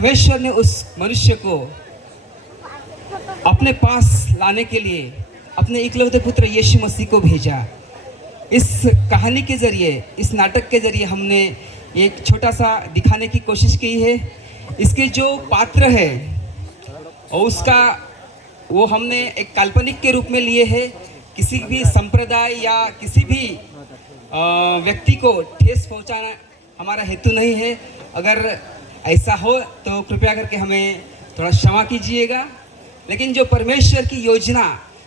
परमेश्वर ने उस मनुष्य को अपने पास लाने के लिए अपने इकलौते पुत्र यीशु मसीह को भेजा। इस कहानी के ज़रिए, इस नाटक के ज़रिए हमने एक छोटा सा दिखाने की कोशिश की है। इसके जो पात्र है और उसका वो हमने एक काल्पनिक के रूप में लिए है। किसी भी संप्रदाय या किसी भी व्यक्ति को ठेस पहुंचाना हमारा हेतु नहीं है। अगर ऐसा हो तो कृपया करके हमें थोड़ा क्षमा कीजिएगा। लेकिन जो परमेश्वर की योजना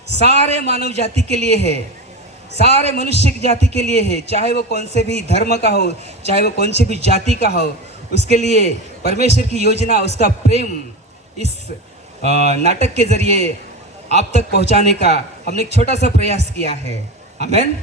सारे मानव जाति के लिए है, सारे मनुष्य की जाति के लिए है, चाहे वो कौन से भी धर्म का हो, चाहे वो कौन से भी जाति का हो, उसके लिए परमेश्वर की योजना, उसका प्रेम इस नाटक के ज़रिए आप तक पहुंचाने का हमने एक छोटा सा प्रयास किया है। आमेन।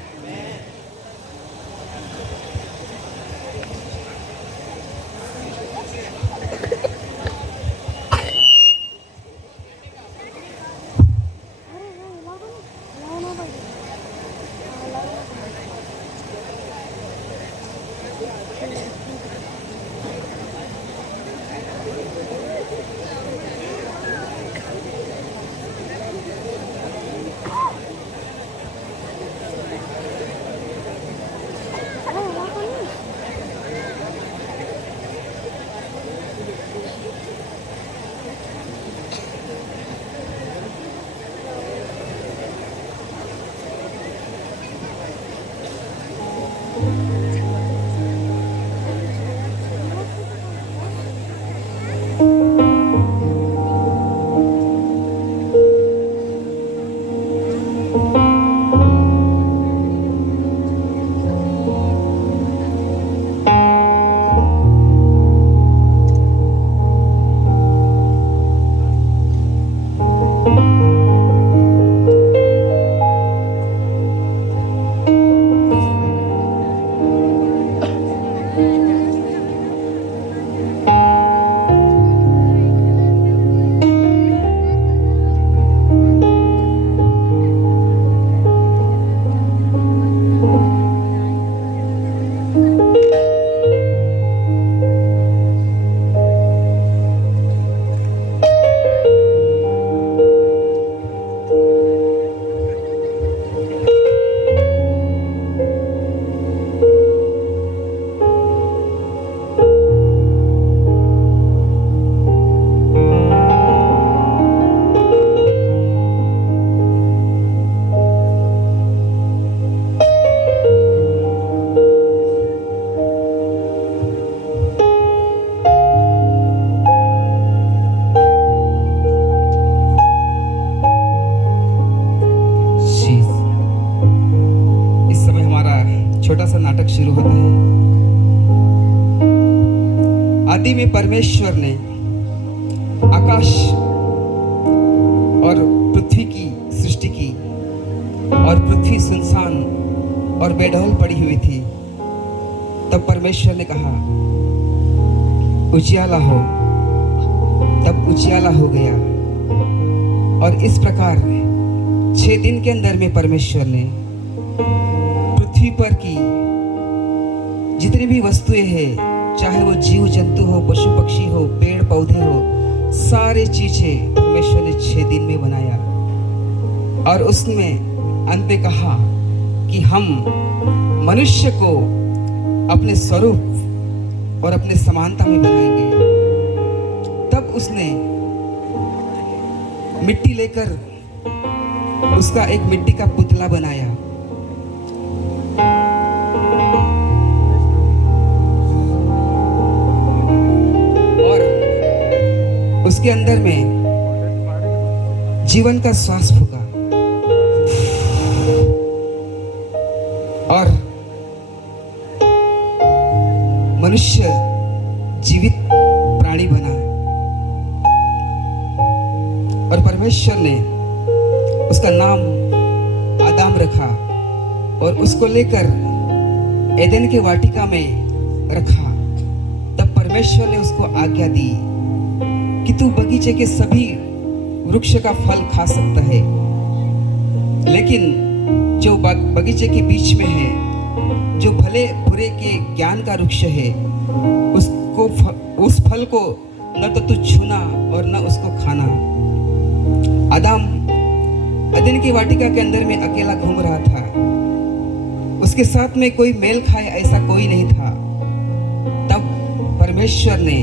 छोटा सा नाटक शुरू होता है। आदि में परमेश्वर ने आकाश और पृथ्वी की सृष्टि की और पृथ्वी सुनसान और बेढौल पड़ी हुई थी। तब परमेश्वर ने कहा उजियाला हो, तब उजियाला हो गया। और इस प्रकार 6 दिन के अंदर में परमेश्वर ने पृथ्वी पर की जितनी भी वस्तुएं हैं, चाहे वो जीव जंतु हो, पशु पक्षी हो, पेड़ पौधे हो, सारे चीजें परमेश्वर ने 6 दिन में बनाया। और उसमें अंत में कहा कि हम मनुष्य को अपने स्वरूप और अपने समानता में बनाएंगे। तब उसने मिट्टी लेकर उसका एक मिट्टी का पुतला बनाया और उसके अंदर में जीवन का श्वास फूका और मनुष्य जीवित प्राणी बना। और परमेश्वर ने उसका नाम आदम रखा और उसको लेकर एदेन के वाटिका में रखा। तब परमेश्वर ने उसको आज्ञा दी कि तू बगीचे के सभी वृक्ष का फल खा सकता है, लेकिन जो बगीचे के बीच में है, जो भले बुरे के ज्ञान का वृक्ष है, उस फल को न तो तू छूना और न उसको खाना। आदम अदन की वाटिका के अंदर में अकेला घूम रहा था। उसके साथ में कोई मेल खाए ऐसा कोई नहीं था। तब परमेश्वर ने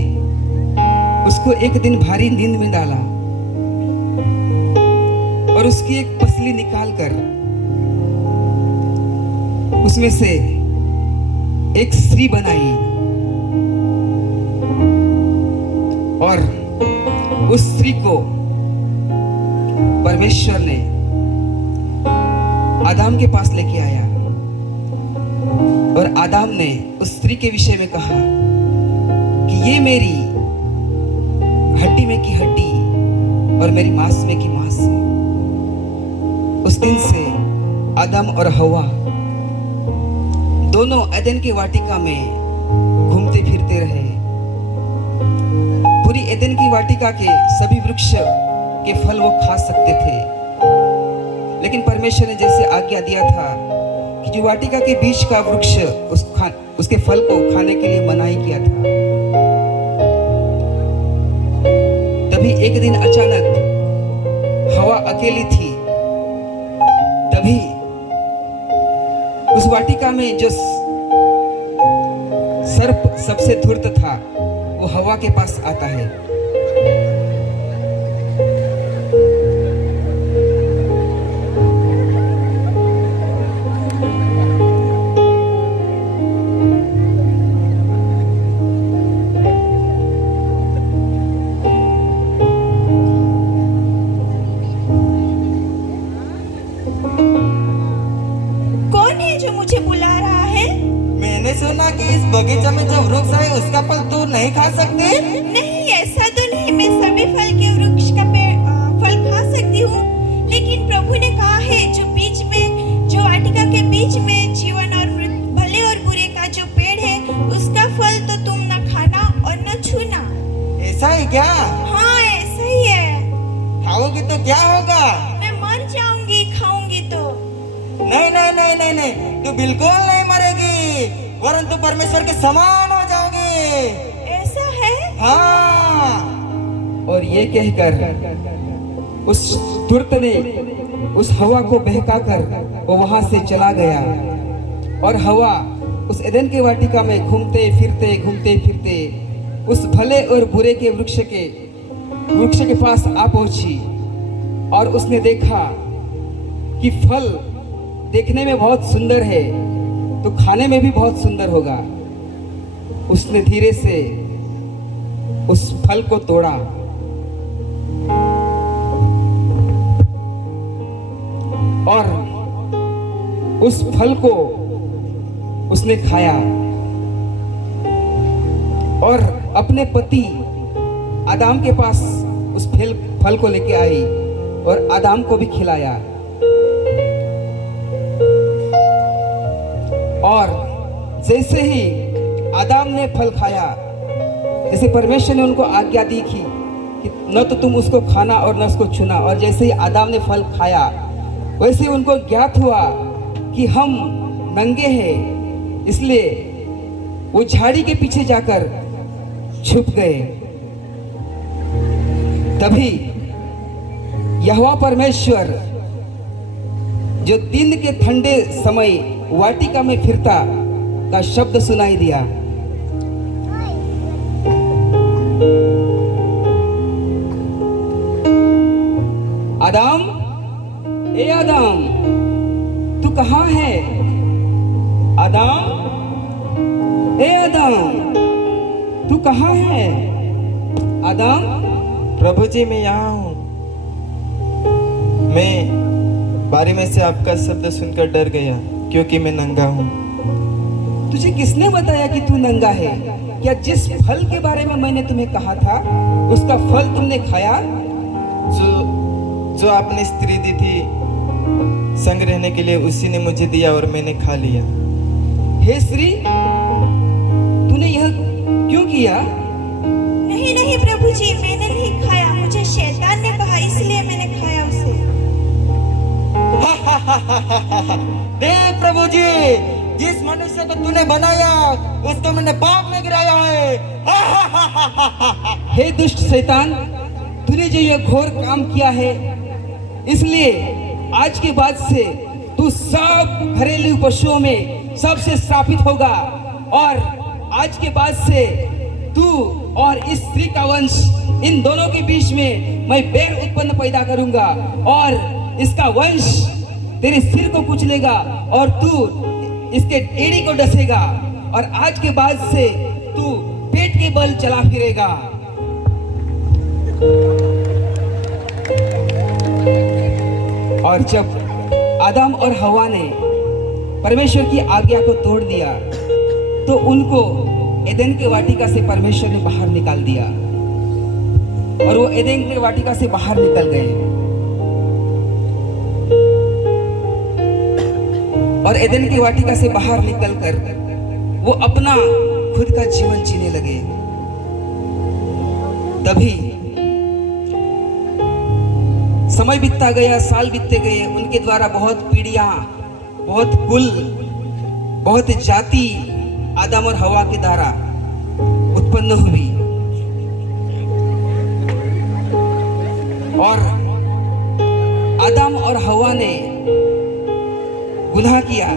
उसको एक दिन भारी नींद में डाला और उसकी एक पसली निकालकर उसमें से एक स्त्री बनाई और उस स्त्री को परमेश्वर ने आदम के पास लेके आया और आदम ने उस स्त्री के विषय में कहा कि ये मेरी हड्डी में की हड्डी और मेरी मांस में की मांस है। उस दिन से आदम और हवा दोनों एदन की वाटिका में घूमते फिरते रहे। पूरी एदन की वाटिका के सभी वृक्ष के फल वो खा सकते थे, लेकिन परमेश्वर ने जैसे आज्ञा दिया था कि जो वाटिका के बीच का वृक्ष उसके फल को खाने के लिए मनाही किया था। तभी एक दिन अचानक हवा अकेली थी। तभी उस वाटिका में जो सर्प सबसे धूर्त था वो हवा के पास आता है। सुना कि इस बगीचे में जो वृक्ष है उसका फल तू नहीं खा सकती? नहीं, ऐसा तो नहीं। मैं सभी फल के वृक्ष का फल खा सकती हूँ, लेकिन प्रभु ने कहा है जो बीच में, जो वाटिका के बीच में जीवन और भले और बुरे का जो पेड़ है उसका फल तो तुम न खाना और न छूना। ऐसा ही क्या? हाँ, ऐसा ही है। खाओगी तो क्या होगा? मैं मर जाऊंगी खाऊंगी तो। नहीं नहीं नहीं नहीं नहीं, तू बिल्कुल नहीं मरेगी, वरन तू परमेश्वर के समान हो जाओगी। ऐसा है? हाँ। और ये कहकर उस धूर्त ने उस हवा को बहकाकर वो वहां से चला गया और हवा उस एदन के वाटिका में घूमते फिरते उस भले और बुरे के वृक्ष के पास आ पहुंची और उसने देखा कि फल देखने में बहुत सुंदर है तो खाने में भी बहुत सुंदर होगा। उसने धीरे से उस फल को तोड़ा और उस फल को उसने खाया और अपने पति आदम के पास उस फल को लेके आई और आदम को भी खिलाया। और जैसे ही आदम ने फल खाया, जैसे परमेश्वर ने उनको आज्ञा दी कि न तो तुम उसको खाना और न उसको छूना, और जैसे ही आदम ने फल खाया वैसे ही उनको ज्ञात हुआ कि हम नंगे हैं, इसलिए वो झाड़ी के पीछे जाकर छुप गए। तभी यहोवा परमेश्वर जो दिन के ठंडे समय वाटिका में फिरता का शब्द सुनाई दिया। आदम, ए आदम, तू कहाँ है? आदम, ए आदम, तू कहाँ है? आदम। प्रभु जी, मैं यहाँ हूँ। मैं बारी में से आपका शब्द सुनकर डर गया क्योंकि मैं नंगा हूँ। तुझे किसने बताया कि तू नंगा है? क्या जिस फल के बारे में मैंने तुम्हें कहा था उसका फल तुमने खाया? जो आपने स्त्री दी थी संग रहने के लिए, उसी ने मुझे दिया और मैंने खा लिया। हे स्त्री, तूने यह क्यों किया? नहीं नहीं प्रभु जी, मैंने नहीं खाया, मुझे शैतान ने कहा इसलिए मैंने खाया उसे। देख प्रभु जी, जिस मनुष्य को तूने बनाया उसको मैंने पाप में गिराया है। हे दुष्ट शैतान, तूने जो ये घोर काम किया है, इसलिए आज के बाद से तू सब घरेलू पशुओं में सबसे श्रापित होगा और आज के बाद से तू और इस स्त्री का वंश, इन दोनों के बीच में मैं बैर उत्पन्न पैदा करूंगा और इसका वंश तेरे सिर को कुचलेगा और तू इसके एड़ी को डसेगा और आज के बाद से तू पेट के बल चला फिरेगा। और जब आदम और हवा ने परमेश्वर की आज्ञा को तोड़ दिया तो उनको एदेन के वाटिका से परमेश्वर ने बाहर निकाल दिया और वो एदेन के वाटिका से बाहर निकल गए और एदेन की वाटिका से बाहर निकलकर वो अपना खुद का जीवन जीने लगे। तभी समय बीतता गया, साल बीतते गए, उनके द्वारा बहुत पीढ़ियां, बहुत कुल, बहुत जाति आदम और हवा के द्वारा उत्पन्न हुई और आदम और हवा ने गुनाह किया।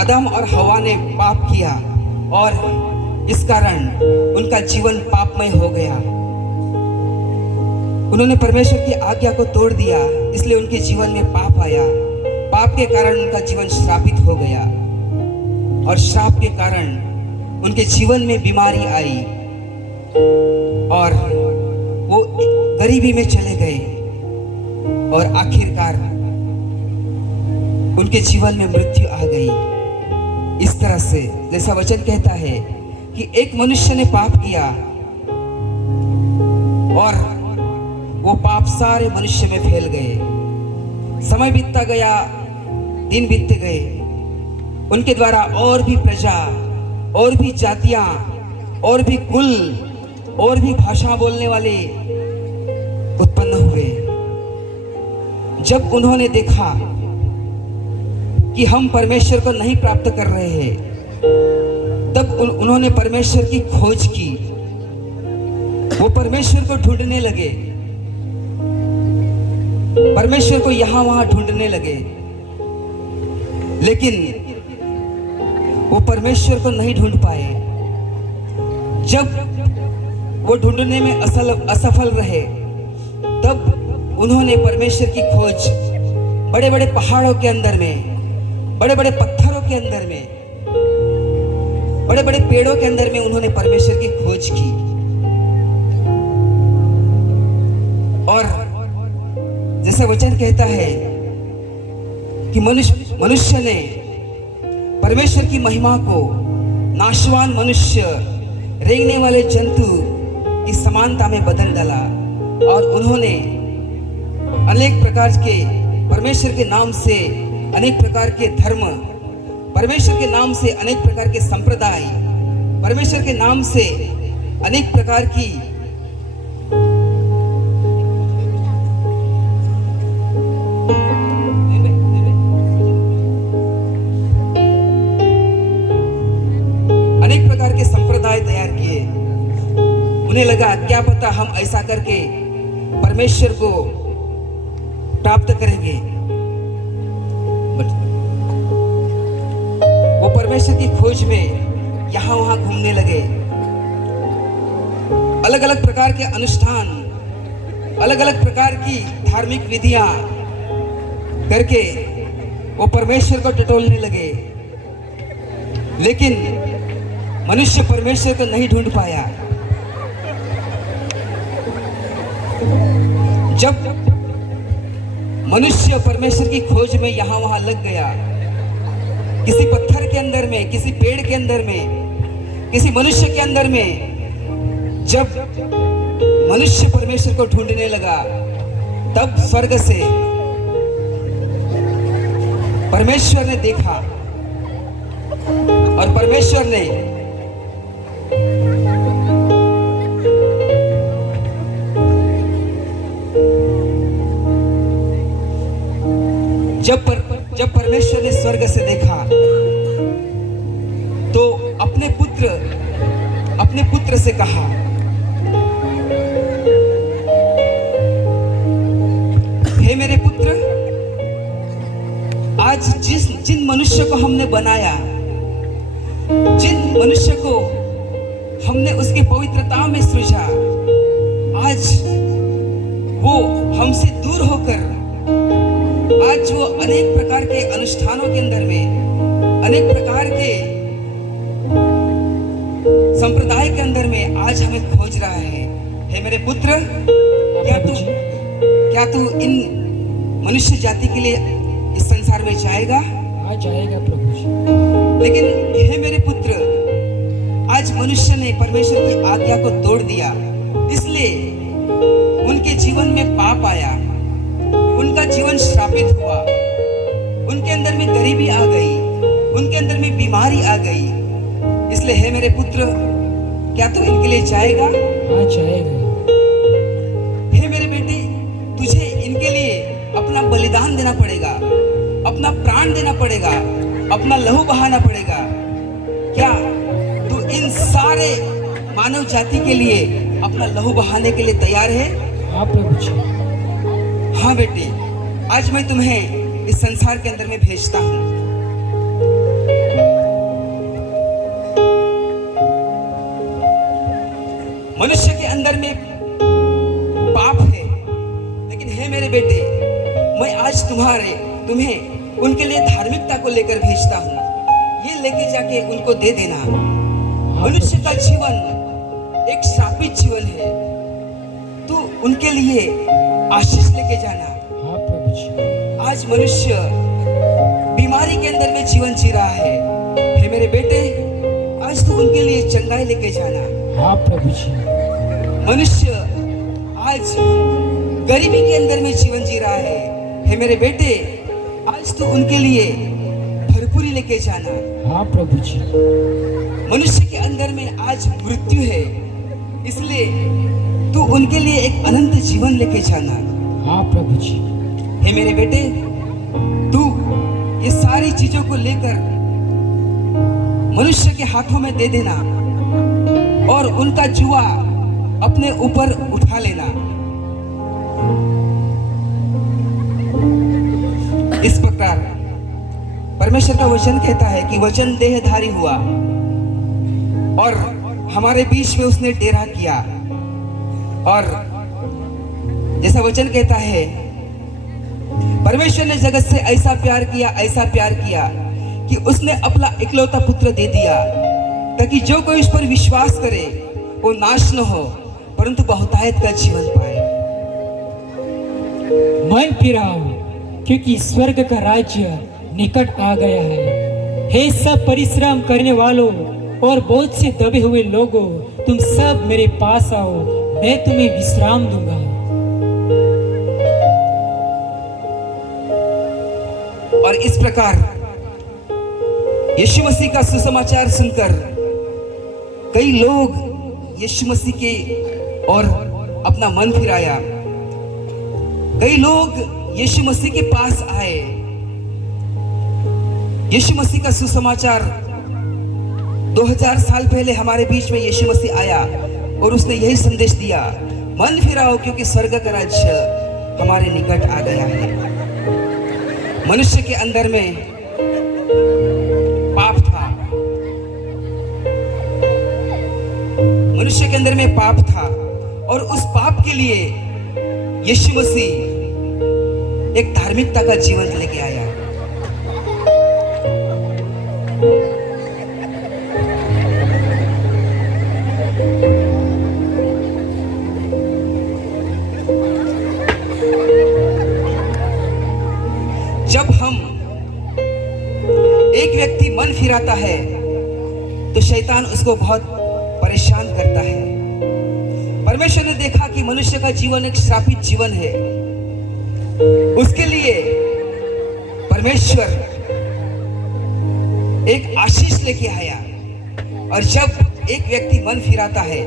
आदम और हवा ने पाप किया और इस कारण उनका जीवन पापमय हो गया। उन्होंने परमेश्वर की आज्ञा को तोड़ दिया, इसलिए उनके जीवन में पाप आया। पाप के कारण उनका जीवन श्रापित हो गया और श्राप के कारण उनके जीवन में बीमारी आई और वो गरीबी में चले गए और आखिरकार उनके जीवन में मृत्यु आ गई। इस तरह से जैसा वचन कहता है कि एक मनुष्य ने पाप किया और वो पाप सारे मनुष्य में फैल गए। समय बीतता गया, दिन बीतते गए, उनके द्वारा और भी प्रजा, और भी जातियां, और भी कुल, और भी भाषा बोलने वाले उत्पन्न हुए। जब उन्होंने देखा कि हम परमेश्वर को नहीं प्राप्त कर रहे हैं, तब उन्होंने परमेश्वर की खोज की। वो परमेश्वर को ढूंढने लगे, परमेश्वर को यहां वहां ढूंढने लगे, लेकिन वो परमेश्वर को नहीं ढूंढ पाए। जब वो ढूंढने में असफल रहे, तब उन्होंने परमेश्वर की खोज बड़े बड़े पहाड़ों के अंदर में, बड़े बड़े पत्थरों के अंदर में, बड़े बड़े पेड़ों के अंदर में उन्होंने परमेश्वर की खोज की। और जैसे वचन कहता है कि मनुष्य ने परमेश्वर की महिमा को नाशवान मनुष्य, रेंगने वाले जंतु की समानता में बदल डाला और उन्होंने अनेक प्रकार के परमेश्वर के नाम से अनेक प्रकार के धर्म, परमेश्वर के नाम से अनेक प्रकार के संप्रदाय, परमेश्वर के नाम से अनेक प्रकार की संप्रदाय तैयार किए। उन्हें लगा क्या पता हम ऐसा करके परमेश्वर को प्राप्त करेंगे। वो परमेश्वर की खोज में यहां वहां घूमने लगे, अलग अलग प्रकार के अनुष्ठान, अलग अलग प्रकार की धार्मिक विधियां करके वो परमेश्वर को टटोलने लगे, लेकिन मनुष्य परमेश्वर को नहीं ढूंढ पाया। जब मनुष्य परमेश्वर की खोज में यहां वहां लग गया, किसी पत्थर के अंदर में, किसी पेड़ के अंदर में, किसी मनुष्य के अंदर में, जब मनुष्य परमेश्वर को ढूंढने लगा, तब स्वर्ग से परमेश्वर ने देखा और परमेश्वर ने जब परमेश्वर ने स्वर्ग से देखा तो अपने पुत्र से कहा, हे मेरे पुत्र, आज जिन मनुष्य को हमने बनाया, जिन मनुष्य को हमने उसकी पवित्रता में सृजा, आज वो हमसे दूर होकर आज वो अनेक प्रकार के अनुष्ठानों के अंदर में, अनेक प्रकार के संप्रदाय के अंदर में आज हमें खोज रहा है। हे मेरे पुत्र, क्या तू इन मनुष्य जाति के लिए इस संसार में जाएगा? हाँ, जाएगा प्रभु जी। लेकिन हे मेरे पुत्र, आज मनुष्य ने परमेश्वर की आज्ञा को तोड़ दिया, इसलिए उनके जीवन में पाप आया, उनका जीवन श्रापित हुआ, उनके अंदर में गरीबी आ गई, उनके अंदर में बीमारी आ गई। इसलिए हे मेरे पुत्र, क्या तू इनके लिए जाएगा? हाँ, जाएगा। हे मेरे बेटे, तुझे इनके लिए अपना बलिदान देना पड़ेगा, अपना प्राण देना पड़ेगा, अपना लहू बहाना पड़ेगा। क्या तू इन सारे मानव जाति के लिए अपना लहू बहाने के लिए तैयार है? हाँ प्रभु जी। हाँ बेटे, आज मैं तुम्हें इस संसार के अंदर में भेजता हूँ। मनुष्य के अंदर में पाप है, लेकिन हे मेरे बेटे, मैं आज तुम्हें उनके लिए धार्मिकता को लेकर भेजता हूँ। ये लेके जाके उनको दे देना। मनुष्य का जीवन एक श्रापित जीवन है, तू उनके लिए आशीष लेके जाना। हाँ प्रभु जी। आज मनुष्य बीमारी के अंदर में जीवन जी रहा है, हे मेरे बेटे, आज तू उनके लिए चंगाई लेके जाना। हाँ प्रभु जी। मनुष्य आज गरीबी के अंदर में जीवन जी रहा है, हे मेरे बेटे, आज तू उनके लिए भरपूरी लेके जाना। हाँ प्रभु जी। मनुष्य के अंदर में आज मृत्यु है, इसलिए तू उनके लिए एक अनंत जीवन लेके जाना। हाँ प्रभु जी। हे मेरे बेटे, तू ये सारी चीजों को लेकर मनुष्य के हाथों में दे देना और उनका जुआ अपने ऊपर उठा लेना। इस प्रकार परमेश्वर का वचन कहता है कि वचन देहधारी हुआ और हमारे बीच में उसने डेरा किया। और जैसा वचन कहता है, परमेश्वर ने जगत से ऐसा प्यार किया कि उसने अपना इकलौता पुत्र दे दिया, ताकि जो कोई उस पर विश्वास करे वो नाश न हो, परंतु बहुतायत का जीवन पाए। मन फिराओ, क्योंकि स्वर्ग का राज्य निकट आ गया है। हे सब परिश्रम करने वालों और बोझ से दबे हुए लोगों, तुम सब मेरे पास आओ, मैं तुम्हें विश्राम दूंगा। और इस प्रकार यीशु मसीह का सुसमाचार सुनकर कई लोग यीशु मसीह के और अपना मन फिराया। कई लोग यीशु मसीह के पास आए। यीशु मसीह का सुसमाचार 2000 साल पहले हमारे बीच में यीशु मसीह आया और उसने यही संदेश दिया, मन फिराओ क्योंकि स्वर्ग का राज्य हमारे निकट आ गया है। मनुष्य के अंदर में पाप था, मनुष्य के अंदर में पाप था और उस पाप के लिए यीशु मसीह एक धार्मिकता का जीवन लेके आया। जब हम एक व्यक्ति मन फिराता है तो शैतान उसको बहुत परेशान करता है। परमेश्वर ने देखा कि मनुष्य का जीवन एक श्रापित जीवन है, उसके लिए परमेश्वर एक आशीष लेके आया। और जब एक व्यक्ति मन फिराता है,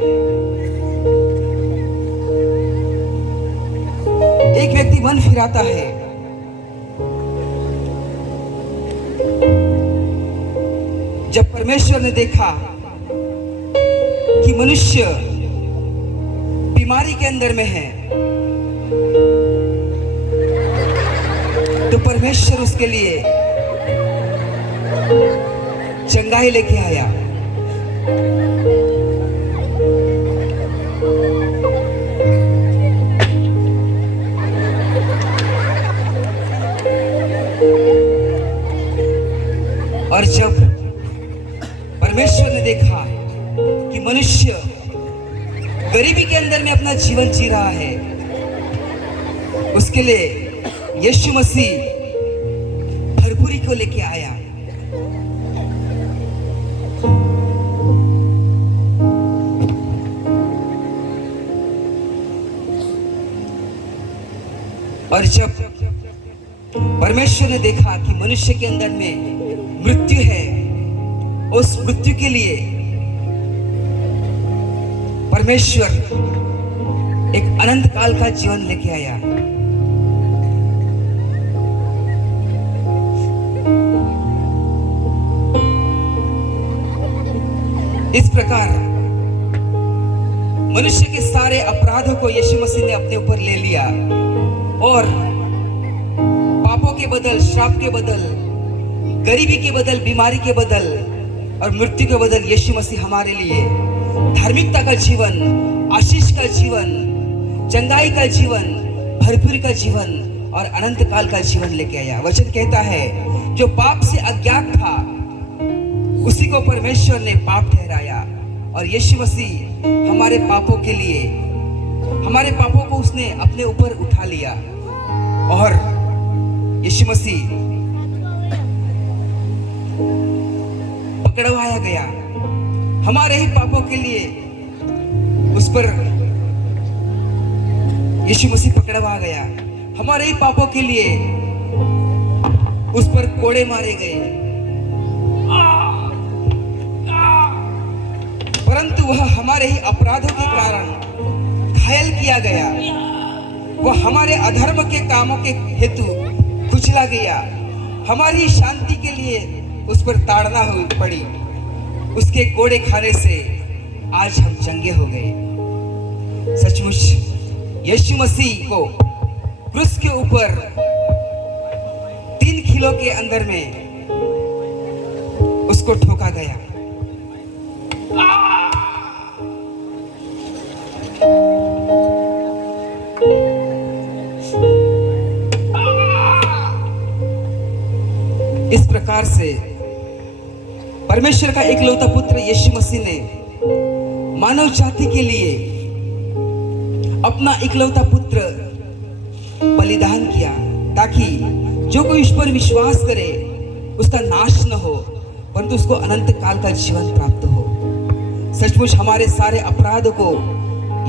एक व्यक्ति मन फिराता है, जब परमेश्वर ने देखा कि मनुष्य बीमारी के अंदर में है, तो परमेश्वर उसके लिए चंगाई लेके आया। और जब परमेश्वर ने देखा कि मनुष्य गरीबी के अंदर में अपना जीवन जी रहा है, उसके लिए यीशु मसीह भरपूरी को लेके आया। और जब परमेश्वर ने देखा कि मनुष्य के अंदर में मृत्यु है, उस मृत्यु के लिए परमेश्वर एक अनंत काल का जीवन लेके आया। इस प्रकार मनुष्य के सारे अपराधों को यीशु मसीह ने अपने ऊपर ले लिया और पापों के बदल, श्राप के बदल, गरीबी के बदल, बीमारी के बदल और मृत्यु के बदल यीशु मसीह हमारे लिए धार्मिकता का जीवन, आशीष का जीवन, चंगाई का जीवन, भरपूरी का जीवन और अनंत काल का जीवन लेके आया। वचन कहता है जो पाप से अज्ञात था उसी को परमेश्वर ने पाप ठहराया और यीशु मसीह हमारे पापों के लिए, हमारे पापों को उसने अपने ऊपर उठा लिया और यीशु मसीह पकड़वाया गया। हमारे ही पापों के लिए उस पर यीशु मसीह पकड़वा गया। हमारे ही पापों के लिए उस पर कोड़े मारे गए, परंतु वह हमारे ही अपराधों के कारण घायल किया गया। वह हमारे अधर्म के कामों के हेतु कुचला गया। हमारी शांति के लिए उस पर ताड़ना हुई पड़ी। उसके कोड़े खाने से आज हम चंगे हो गए। सचमुच यीशु मसीह को क्रूस के ऊपर 3 किलो के अंदर में उसको ठोका गया। इस प्रकार से परमेश्वर का एकलौता पुत्र यीशु मसीह ने मानव जाति के लिए अपना एकलौता पुत्र बलिदान किया ताकि जो कोई उस पर विश्वास करे उसका नाश न हो परंतु उसको अनंत काल का जीवन प्राप्त हो। सचमुच हमारे सारे अपराधों को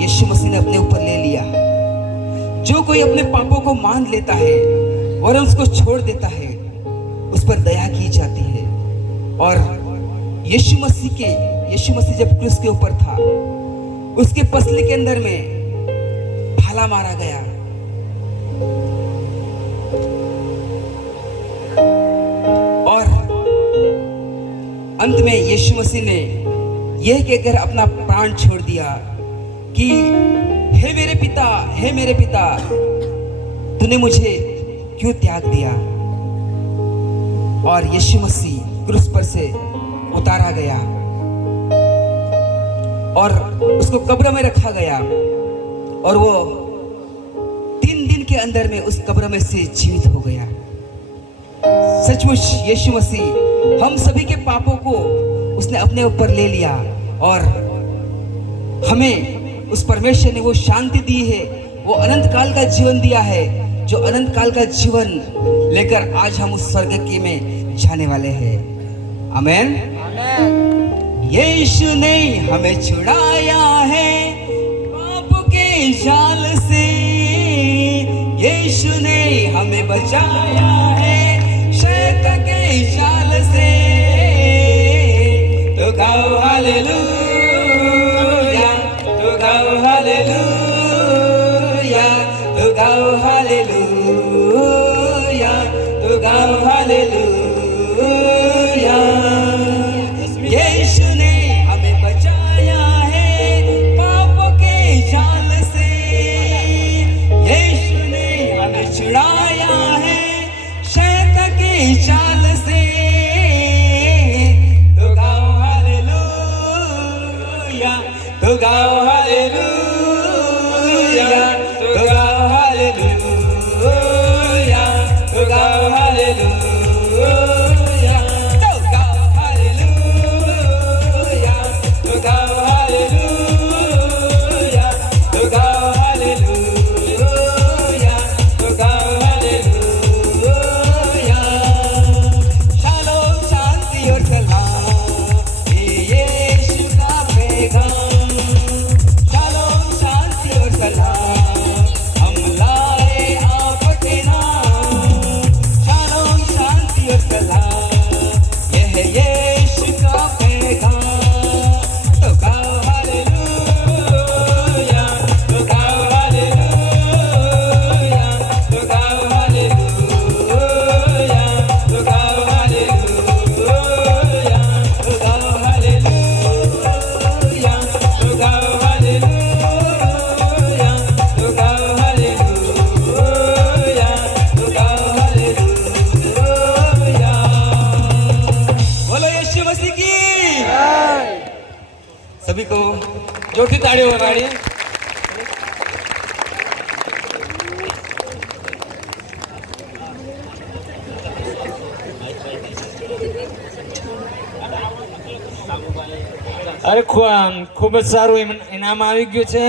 यीशु मसीह ने अपने ऊपर ले लिया। जो कोई अपने पापों को मान लेता है और उसको छोड़ देता है उस पर दया की जाती है। और यीशु मसीह जब क्रूस के ऊपर था उसके पसली के अंदर में भाला मारा गया और अंत में यीशु मसीह ने यह कहकर अपना प्राण छोड़ दिया कि हे मेरे पिता तूने मुझे क्यों त्याग दिया। और यीशु मसीह क्रूस पर से उतारा गया और उसको कब्र में रखा गया और वो 3 दिन के अंदर में उस कब्र में से जीवित हो गया। सचमुच यीशु मसीह हम सभी के पापों को उसने अपने ऊपर ले लिया और हमें उस परमेश्वर ने वो शांति दी है, वो अनंत काल का जीवन दिया है, जो अनंत काल का जीवन लेकर आज हम उस स्वर्ग की में जाने वाले हैं। आमेन। यीशु ने हमें छुड़ाया है पापों जाल से यीशु ने हमें बचाया है, शैतान के जाल से। तो गाओ हालेलुया, तो गाओ हालेलुया, तो गाओ हालेलुया, तो गाओ हालेलुया। यीशु ने हमें बचाया है पाप के जाल से, यीशु ने हमें छुड़ाया है शैतान के जाल से। तो गाओ हालेलुया, तो गाओ हालेलुया, तो गाओ हालेलुया, तो गाओ हालेलुया, तो गाओ हालेलुया, तो गाओ हालेलुया, तो गाओ हालेलुया, तो गाओ हालेलुया। शालोम, शांति और सलाम, ये यीशु का पैगाम। शालोम, शांति और सलाम, हम लाए आपके नाम। शालोम, शांति और सलाम, यह यीशु का पैगाम। तो गाओ हालेलुया, तो गाओ हालेलुया, तो गाओ हालेलुया, तो गाओ हालेलुया, तो गाओ हालेलुया, तो गाओ हालेलुया, तो गाओ हालेलुया, तो गाओ हालेलुया। बोलो यीशु मसीह की। सभी को जोरથી તાળીઓ વગાડીએ। અરે ખૂબ જ સારું ઇનામ આવી ગયું છે.